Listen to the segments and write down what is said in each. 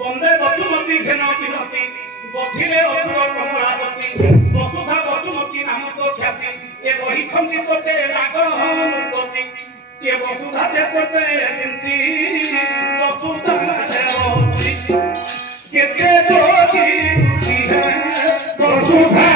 बंदे बसुमती घेन विनती बधिले असुर कमलावती वसुधा बसुमती नाम तो ख्याति ए रही छंदी तोते रागवती ये वसुधा जे तोते जिंती वसुधा देवती केते जोगी है वसुधा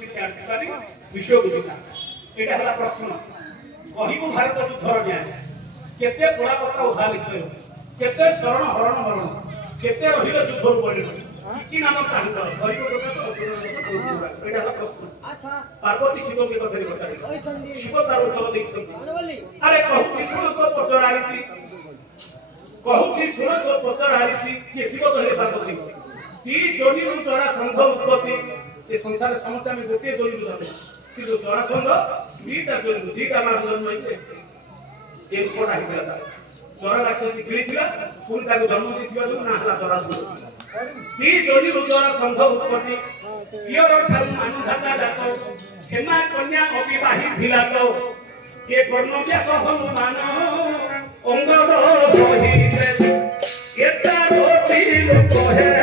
कि सियारी विषय बुझा एटा हला प्रश्न कहिबो भारत युद्धर न्याय केते पोड़ा पत्ता उठा लिखले केते शरण हरण मरण केते रहिलो युद्धर परिणाम कि नाम कांकर गरीब लोक एटा हला प्रश्न अच्छा पार्वती शिव के कथरे बताई शिव तार उत्तर देइछन अरे कहूची सुन तो पचराई कहूची सुन तो पचराई के शिव कहले पार्वती ती जोनी रु चरा संघ उत्पत्ति ए संसार समस्त में गोटे जोनी रु जाते कि चरा संघ दीटा जोनी दीटा मार जन्म होइते एक कोडा हिला चरा राक्षसी गिळिथिला पुरी ताको जन्म दिथिबा जो ना हला चरा ती जोनी रु चरा संघ उत्पत्ति पियर ठाउ मानुधाता जातो हेमा कन्या अविवाहित भिला तो ये कर्ण व्यास हनुमान अंगद सहित एता रोटी लोक है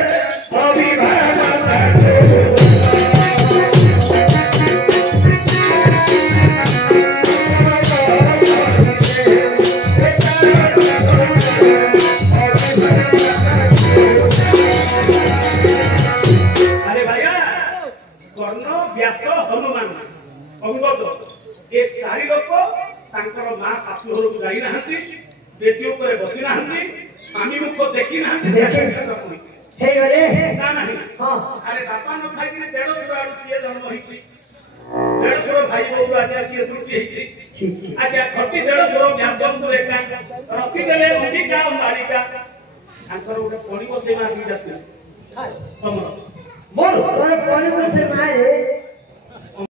मां शाशु घर को जाई नाहंती बेटी ऊपर बसी नाहंती स्वामी मुख देखी नाहंती हे गले ना नहीं हां अरे बापा न खाई कि 150 बार किए जन्म होईची 150 भाई बहू आजा किए त्रुटि होईची आजा खटी 150 ज्ञान को एका रखी देले अंबिका अंबालिका अंतर उठे पड़ी बसे मार दी जाते तमर बोल तोरे पड़ी बसे मारे